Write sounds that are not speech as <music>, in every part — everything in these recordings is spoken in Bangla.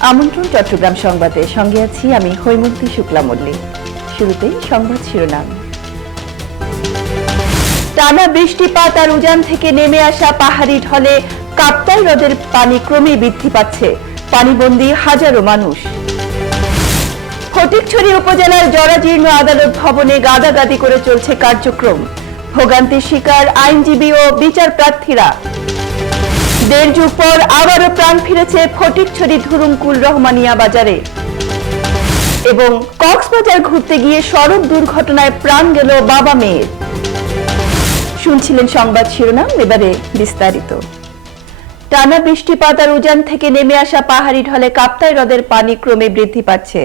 আমন্ত্রণ চট্টগ্রাম সংবাদে। সঙ্গে আছি আমি হৈমন্তী শুক্লা মল্লিক শুরুতেই সংবাদ শিরোনাম। টানা বৃষ্টিপাত আর উজান থেকে নেমে আসা পাহাড়ি ঢলে কাপ্তাই হ্রদের পানি ক্রমেই বৃদ্ধি পাচ্ছে। পানিবন্দী হাজারো মানুষ। ফটিকছড়ি উপজেলার জরাজীর্ণ আদালত ভবনে গাদাগাদি করে চলছে কার্যক্রম। ভোগান্তির শিকার আইনজীবী ও বিচার প্রার্থীরা দেড় যুগ পর আবারও প্রাণ ফিরেছে ফটিকছড়ি ধুরুমকুল রহমানিয়া বাজারে। এবং কক্সবাজার ঘুরতে গিয়ে সড়ক দুর্ঘটনায় প্রাণ গেল বাবা মেয়ের। শুনছিলেন সংবাদ শিরোনাম, এবারে বিস্তারিত। টানা বৃষ্টিপাত আর উজান থেকে নেমে আসা পাহাড়ি ঢলে কাপ্তাই হ্রদের পানি ক্রমে বৃদ্ধি পাচ্ছে।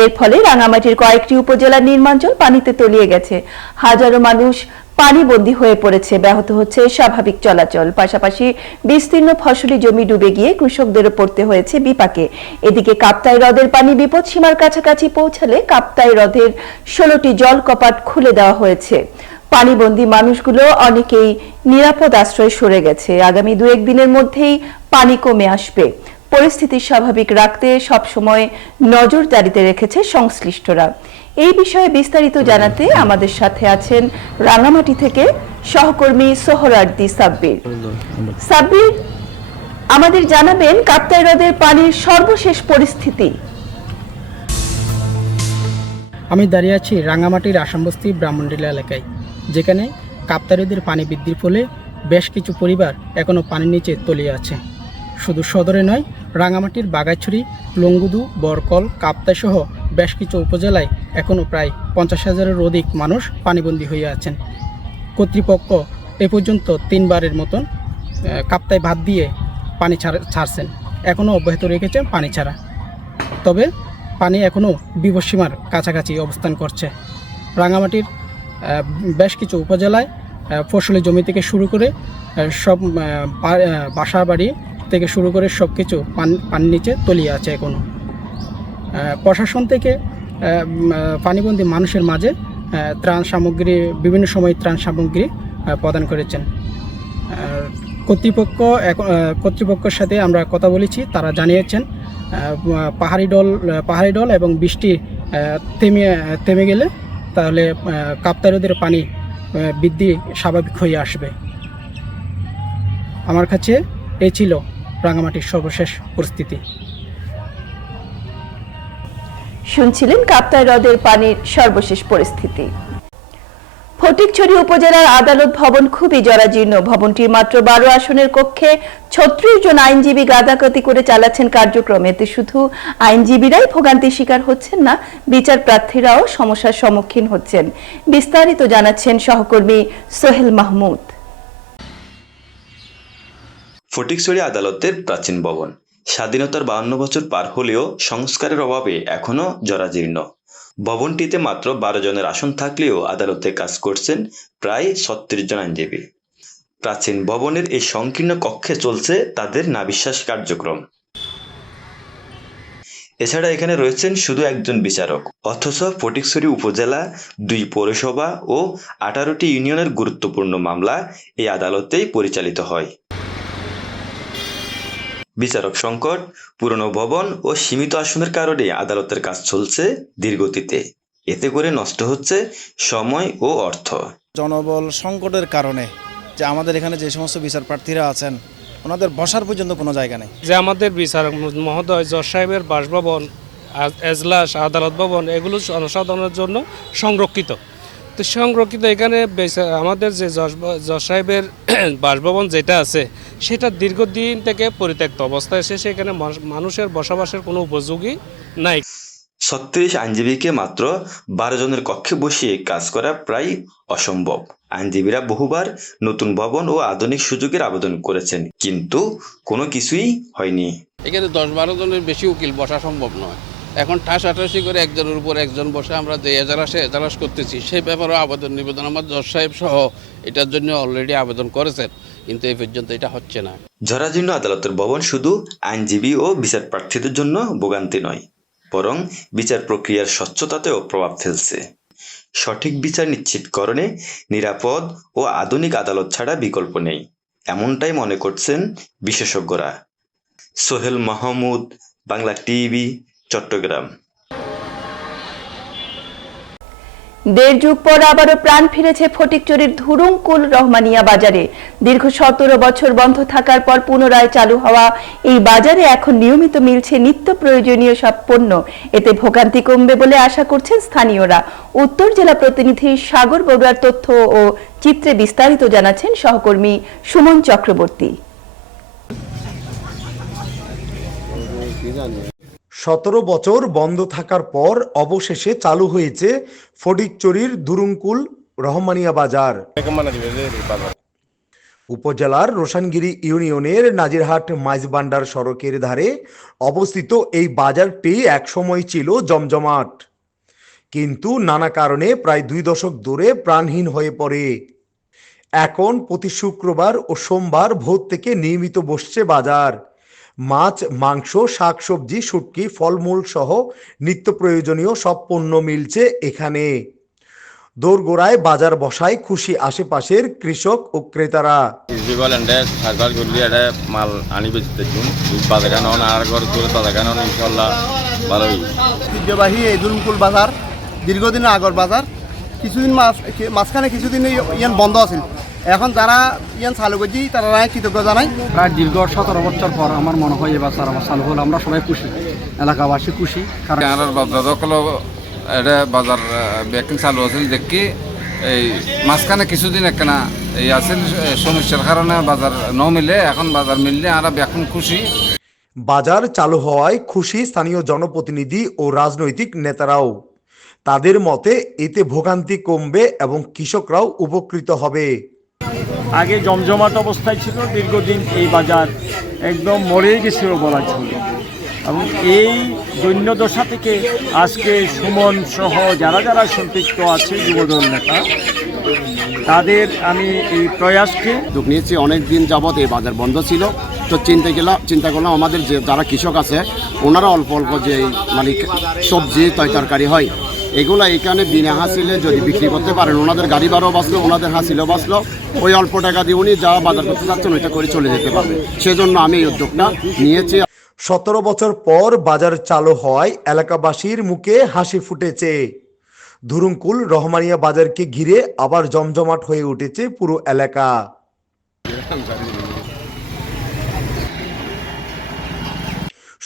এর ফলে রাঙামাটির কয়েকটি উপজেলার নির্মাঞ্চল পানিতে তলিয়ে গেছে। হাজারো মানুষ পানিবন্দী হয়ে পড়েছে। ব্যাহত হচ্ছে স্বাভাবিক চলাচল। পাশাপাশি বিস্তীর্ণ ফসলি জমি ডুবে গিয়ে কৃষকদেরও পড়তে হয়েছে বিপাকে। এদিকে কাপ্তাই হ্রদের পানি বিপদ সীমার কাছাকাছি পৌঁছালে কাপ্তাই হ্রদের ষোলোটি জল কপাট খুলে দেওয়া হয়েছে। পানিবন্দী মানুষগুলো অনেকেই নিরাপদ আশ্রয় সরে গেছে। আগামী দু একদিনের মধ্যেই পানি কমে আসবে। পরিস্থিতি স্বাভাবিক রাখতে সবসময় নজরদারিতে রেখেছে সংশ্লিষ্টরা। এই বিষয়ে বিস্তারিত জানাতে আমাদের সাথে আছেন রাঙামাটি থেকে সহকর্মী সোহরার্দি সাব্বির। সাব্বির, আমাদের জানাবেন কাপ্তাই হ্রদের পানির সর্বশেষ পরিস্থিতি। আমি দাঁড়িয়ে আছি রাঙামাটির আসামবস্তি ব্রাহ্মণডিলা এলাকায়। যেখানে কাপ্তারিদের পানি বৃদ্ধির ফলে বেশ কিছু পরিবার এখনও পানির নিচে তলিয়ে আছে। শুধু সদরে নয়, রাঙামাটির বাগাইছড়ি, লঙ্গুদু, বরকল কাপ্তাই সহ বেশ কিছু উপজেলায় এখনও প্রায় পঞ্চাশ হাজারের অধিক মানুষ পানিবন্দী হয়ে আছেন। কর্তৃপক্ষ এ পর্যন্ত তিনবারের মতন কাপ্তায় ভাত দিয়ে পানি ছাড়- ছাড়ছেন। এখনও অব্যাহত রেখেছেন পানি ছাড়া। তবে পানি এখনও বিপদসীমার কাছাকাছি অবস্থান করছে। রাঙামাটির বেশ কিছু উপজেলায় ফসলি জমি থেকে শুরু করে সব বাসা বাড়ি থেকে শুরু করে সব কিছু পান পানির নিচে তলিয়ে আছে এখনও প্রশাসন থেকে পানিবন্দী মানুষের মাঝে ত্রাণ সামগ্রী, বিভিন্ন সময় ত্রাণ সামগ্রী প্রদান করেছেন। কর্তৃপক্ষ কর্তৃপক্ষের সাথে আমরা কথা বলেছি, তারা জানিয়েছেন পাহাড়ি ডল পাহাড়ি ডল এবং বৃষ্টি থেমে থেমে গেলে তাহলে কাপ্তারুদের পানি বৃদ্ধি স্বাভাবিক হয়ে আসবে। আমার কাছে এই ছিল রাঙামাটির সর্বশেষ পরিস্থিতি। শুনছিলেন কাপ্তাই হ্রদের পানির সর্বশেষ পরিস্থিতি। ফটিকছড়ি উপজেলার আদালত ভবন খুবই জরাজীর্ণ। ভবনটির মাত্র বারো আসনের কক্ষে ছত্রিশ জন আইনজীবী গাদাগাদি করে চালাচ্ছেন কার্যক্রম। এতে শুধু আইনজীবীরাই ভোগান্তির শিকার হচ্ছেন না, বিচার প্রার্থীরাও সমস্যার সম্মুখীন হচ্ছেন। বিস্তারিত জানাচ্ছেন সহকর্মী সোহেল মাহমুদ। ফটিকছড়ি আদালতের প্রাচীন ভবন। স্বাধীনতার বাহান্ন বছর পার হলেও সংস্কারের অভাবে এখনও জরাজীর্ণ। ভবনটিতে মাত্র বারো জনের আসন থাকলেও আদালতে কাজ করছেন প্রায় ছত্রিশ জন আইনজীবী। প্রাচীন ভবনের এই সংকীর্ণ কক্ষে চলছে তাদের নাবিশ্বাস কার্যক্রম। এছাড়া এখানে রয়েছেন শুধু একজন বিচারক, অথচ ফটিকছড়ি উপজেলা, দুই পৌরসভা ও আঠারোটি ইউনিয়নের গুরুত্বপূর্ণ মামলা এই আদালতেই পরিচালিত হয়। বিচারক সংকট পুরনো ভবন ও সীমিত আসনের কারণে আদালতের কাজ চলছে ধীরগতিতে। এতে করে নষ্ট হচ্ছে সময় ও অর্থ। জনবল সংকটের কারণে যে আমাদের এখানে যে সমস্ত বিচার প্রার্থীরা আছেন ওনাদের বসার পর্যন্ত কোনো জায়গা নেই। যে আমাদের বিচারক মহোদয় জজ সাহেবের বাসভবন এজলাস আদালত ভবন এগুলো জনসাধারণের জন্য সংরক্ষিত। তো সংরক্ষিত এখানে আমাদের যে জজ সাহেবের <clears throat> বাসভবন যেটা আছে সেটা দীর্ঘদিন থেকে পরিত্যক্ত অবস্থায় এসে সেখানে মানুষের বসবাসের কোনো উপযোগী নাই। ছত্রিশ আইনজীবীকে মাত্র বারো জনের কক্ষে বসিয়ে কাজ করা প্রায় অসম্ভব। আইনজীবীরা বহুবার নতুন ভবন ও আধুনিক সুযোগের আবেদন করেছেন কিন্তু কোনো কিছুই হয়নি। এখানে দশ বারো জনের বেশি উকিল বসা সম্ভব নয়। এখন ঠাসাঠাসি করে একজনের উপর একজন বসে আমরা যে এজারাসে এজারাস করতেছি, সেই ব্যাপারে আবেদন নিবেদন আমার জজ সাহেব সহ এটার জন্য অলরেডি আবেদন করেছেন, কিন্তু এই পর্যন্ত এটা হচ্ছে না। জরাজীর্ণ আদালতের ভবন শুধু আইনজীবী ও বিচার প্রার্থীদের জন্য ভোগান্তি নয়, বরং বিচার প্রক্রিয়ার স্বচ্ছতাতেও প্রভাব ফেলছে। সঠিক বিচার নিশ্চিতকরণে নিরাপদ ও আধুনিক আদালত ছাড়া বিকল্প নেই, এমনটাই মনে করছেন বিশেষজ্ঞরা। সোহেল মাহমুদ, বাংলা টিভি চট্টগ্রাম। দেড় যুগ পর আবারও প্রাণ ফিরেছে ফটিকচুরির ধুরুংকুল রহমানিয়া বাজারে। দীর্ঘ সতেরো বছর বন্ধ থাকার পর পুনরায় চালু হওয়া এই বাজারে এখন নিয়মিত মিলছে নিত্য প্রয়োজনীয় সব পণ্য। এতে ভোগান্তি কমবে বলে আশা করছেন স্থানীয়রা। উত্তর জেলা প্রতিনিধি সাগর বড়ুয়ার তথ্য ও চিত্রে বিস্তারিত জানাচ্ছেন সহকর্মী সুমন চক্রবর্তী। সতেরো বছর বন্ধ থাকার পর অবশেষে চালু হয়েছে ফটিকচুরির দুরুঙ্কুল রহমানিয়া বাজার। উপজেলার রোশানগিরি ইউনিয়নের নাজিরহাট মাইজবান্ডার সড়কের ধারে অবস্থিত এই বাজারটি একসময় ছিল জমজমাট। কিন্তু নানা কারণে প্রায় দুই দশক ধরে প্রাণহীন হয়ে পড়ে। এখন প্রতি শুক্রবার ও সোমবার ভোর থেকে নিয়মিত বসছে বাজার। মাছ মাংস শাকসবজি শুটকি ফলমূল সহ নিত্য প্রয়োজনীয় সব পণ্য মিলছে এখানে। দোরগোড়ায় বাজার বসায় খুশি আশেপাশের কৃষক ও ক্রেতারা। সার্ভার করলি এটা মাল আনি বেচতে চুন। বাজার কান আর ঘর তুলে বাজার কান ইনশাল্লাহ ভালোই। ঐতিহ্যবাহী এই দুলমকুল বাজার দীর্ঘদিনের আগর বাজার। কিছুদিন মাছ মাঝখানে কিছুদিন ইয়ান বন্ধ আছিল। এখন যারা ইয়ান চালু করছি তারা রায় কৃতজ্ঞ জানাই। প্রায় দীর্ঘ সতেরো বছর পর আমার মনে হয় এবার স্যার আমার চালু হল। আমরা সবাই খুশি এলাকাবাসী খুশি কারণ বাজার দখল এটা বাজার ব্যাকিং চালু আছিল দেখি এই মাঝখানে কিছুদিন একখানা এই আছিল সমস্যার কারণে বাজার ন মিলে এখন বাজার মিললে আর এখন খুশি। বাজার চালু হওয়ায় খুশি স্থানীয় জনপ্রতিনিধি ও রাজনৈতিক নেতারাও। তাদের মতে এতে ভোগান্তি কমবে এবং কৃষকরাও উপকৃত হবে। আগে জমজমাট অবস্থায় ছিল, দীর্ঘদিন এই বাজার একদম মরেই গেছিল বলা চলে। এবং এই দৈন্যদশা থেকে আজকে সুমন সহ যারা যারা সম্পৃক্ত আছে, যুবদল নেতা, তাদের আমি এই প্রয়াসকে উদ্যোগ নিয়েছি। অনেক দিন যাবৎ এই বাজার বন্ধ ছিল। তো চিন্তা গেলাম চিন্তা করলাম, আমাদের যে যারা কৃষক আছে, ওনারা অল্প অল্প যে মানে সবজি তয় তরকারি হয় এগুলো এখানে বিনা হাসিলে যদি বিক্রি করতে পারেন, ওনাদের গাড়ি ভাড়াও বাঁচলো, ওনাদের হাসিলও বাঁচলো, ওই অল্প টাকা দিয়ে উনি যা বাজার করতে চাচ্ছেন ওইটা করে চলে যেতে পারবে। সেজন্য আমি এই উদ্যোগটা নিয়েছি। সতেরো বছর পর বাজার চালু হওয়ায় এলাকাবাসীর মুখে হাসি ফুটেছে। ধুরুঙ্কুল রহমানিয়া বাজারকে ঘিরে আবার জমজমাট হয়ে উঠেছে পুরো এলাকা।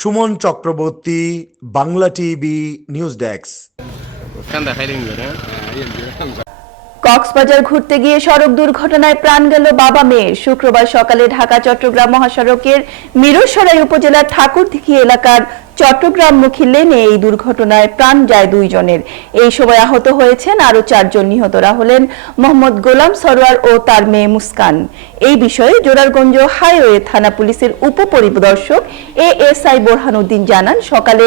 Suman Chakraborty, Bangla TV, news desk. Cox's Bazar ঘুরতে গিয়ে সড়ক দুর্ঘটনায় প্রাণ গেল বাবা মেয়ে। শুক্রবার সকালে ঢাকা, চট্টগ্রাম মহাসড়কের মিরসরাই উপজেলার ঠাকুরদিঘি এলাকার চট্টগ্রামমুখী লেনে এই দুর্ঘটনায় প্রাণ যায় দুইজনের। এই সময় আহত হয়েছেন আরও চারজন নিহতরা হলেন মোহাম্মদ গোলাম সরোয়ার ও তার মেয়ে মুস্কান। এই বিষয়ে জোরারগঞ্জ হাইওয়ে থানা পুলিশের উপপরিদর্শক এ এস আই বোরহানুদ্দিন জানান, সকালে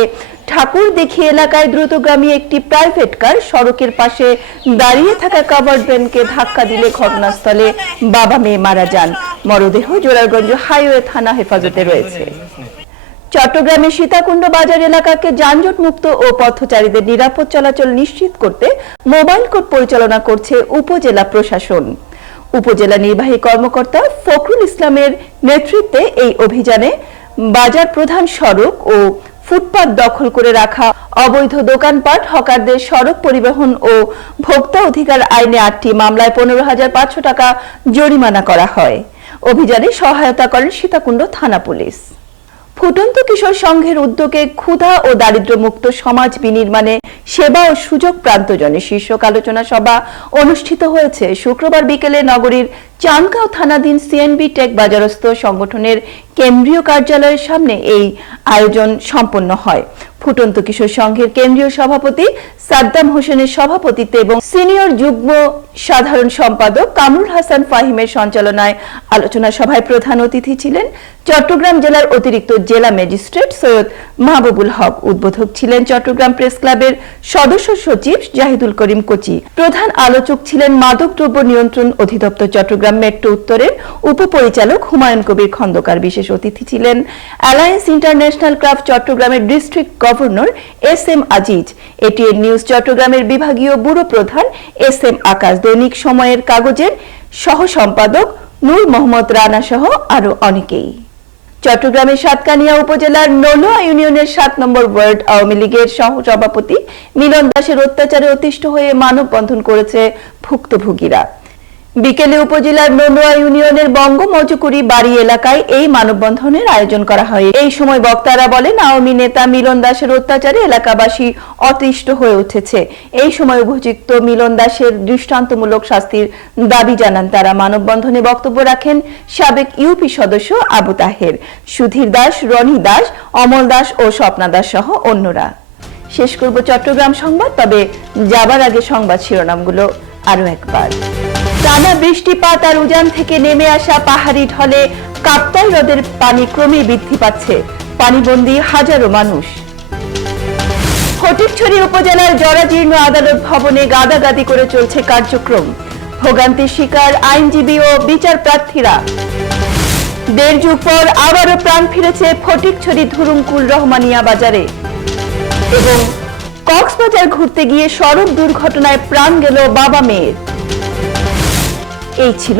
ঠাকুর দেখি এলাকায় দ্রুতগ্রামী একটি প্রাইভেট কার সড়কের পাশে দাঁড়িয়ে থাকা কাভার্ড ভ্যানকে ধাক্কা দিলে ঘটনাস্থলে বাবা মেয়ে মারা যান। মরদেহ জোরারগঞ্জ হাইওয়ে থানা হেফাজতে রয়েছে। চট্টগ্রামের সীতাকুণ্ড বাজার এলাকাকে যানজট মুক্ত ও পথচারীদের নিরাপদ চলাচল নিশ্চিত করতে মোবাইল কোর্ট পরিচালনা করছে উপজেলা প্রশাসন। উপজেলা নির্বাহী কর্মকর্তা ফখরুল ইসলামের নেতৃত্বে এই অভিযানে বাজার প্রধান সড়ক ও ফুটপাত দখল করে রাখা, অবৈধ দোকানপাট, হকারদের সড়ক পরিবহন ও ভোক্তা অধিকার আইনে আটটি মামলায় পনেরো হাজার পাঁচশো টাকা জরিমানা করা হয়। অভিযানে সহায়তা করেন সীতাকুণ্ড থানা পুলিশ। ফুটন্ত কিশোর সংঘের উদ্যোগে ক্ষুধা ও দারিদ্র মুক্ত সমাজ বিনির্মাণে সেবা ও সুযোগ প্রান্তজনে শীর্ষক আলোচনা সভা অনুষ্ঠিত হয়েছে। শুক্রবার বিকেলে নগরীর চানগাঁও থানাধীন সিএনবি টেক বাজারস্থ সংগঠনের কেন্দ্রীয় কার্যালয়ের সামনে এই আয়োজন সম্পন্ন হয়। ফুটন্ত কিশোর সংঘের কেন্দ্রীয় সভাপতি সাদ্দাম হোসেনের সভাপতিত্বে এবং সিনিয়র যুগ্ম সাধারণ সম্পাদক কামরুল হাসান ফাহিমের সঞ্চালনায় আলোচনা সভায় প্রধান অতিথি ছিলেন চট্টগ্রাম জেলার অতিরিক্ত জেলা ম্যাজিস্ট্রেট সৈয়দ মাহবুবুল হক। উদ্বোধক ছিলেন চট্টগ্রাম প্রেস ক্লাবের সদস্য সচিব জাহিদুল করিম কোচি। প্রধান আলোচক ছিলেন মাদকদ্রব্য নিয়ন্ত্রণ অধিদপ্তর চট্টগ্রাম মেট্রো উত্তরের উপপরিচালক হুমায়ুন কবির খন্দকার। বিশেষ অতিথি ছিলেন অ্যালায়েন্স ইন্টারন্যাশনাল ক্লাব চট্টগ্রামের district governor S M Aziz. ATN news চট্টগ্রামের বিভাগীয় ব্যুরো প্রধান এস এম আকাশ। দৈনিক সময়ের কাগজের সহ সম্পাদক নূর মোহাম্মদ রানা সহ আরও অনেকেই। চট্টগ্রামের সাতকানিয়া উপজেলার নলুয়া ইউনিয়নের সাত নম্বর ওয়ার্ড আওয়ামী লীগের সহসভাপতি মিলন দাসের অত্যাচারে অতিষ্ঠ হয়ে মানববন্ধন করেছে ভুক্তভোগীরা। বিকেলে উপজেলার নলুয়া ইউনিয়নের বঙ্গ মজুকুরি বাড়ি এলাকায় এই মানববন্ধনের আয়োজন করা হয়। এই সময় বক্তারা বলেন, আওয়ামী নেতা মিলন দাসের অত্যাচারে এলাকাবাসী অতিষ্ঠ হয়ে উঠেছে। এই সময় অভিযুক্ত মিলন দাসের দৃষ্টান্তমূলক শাস্তির দাবি জানান তারা। মানববন্ধনে বক্তব্য রাখেন সাবেক ইউপি সদস্য আবু তাহের। সুধীর দাস, রনি দাস, অমল দাস ও স্বপ্না দাস সহ অন্যরা। শেষ করব চট্টগ্রাম সংবাদ, তবে যাবার আগে সংবাদ শিরোনামগুলো আরও একবার। টানা বৃষ্টিপাত আর উজান থেকে নেমে আসা পাহাড়ি ঢলে কাপ্তাই হ্রদের পানি ক্রমেই বৃদ্ধি পাচ্ছে। পানিবন্দী হাজারো মানুষ। ফটিকছড়ি উপজেলার জরাজীর্ণ আদালত ভবনে গাদাগাদি করে চলছে কার্যক্রম। ভোগান্তির শিকার আইনজীবী ও বিচার প্রার্থীরা। দেড় যুগ পর আবারও প্রাণ ফিরেছে ফটিকছড়ি ধুরুমকুল রহমানিয়া বাজারে। এবং কক্সবাজার ঘুরতে গিয়ে সড়ক দুর্ঘটনায় প্রাণ গেল বাবা মেয়ের। এই ছিল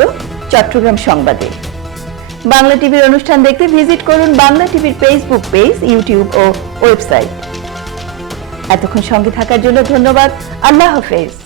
চট্টগ্রাম সংবাদে। বাংলা টিভির অনুষ্ঠান দেখতে ভিজিট করুন বাংলা টিভির ফেসবুক পেজ ইউটিউব ও ওয়েবসাইট এতক্ষণ সঙ্গে থাকার জন্য ধন্যবাদ। আল্লাহ হাফেজ।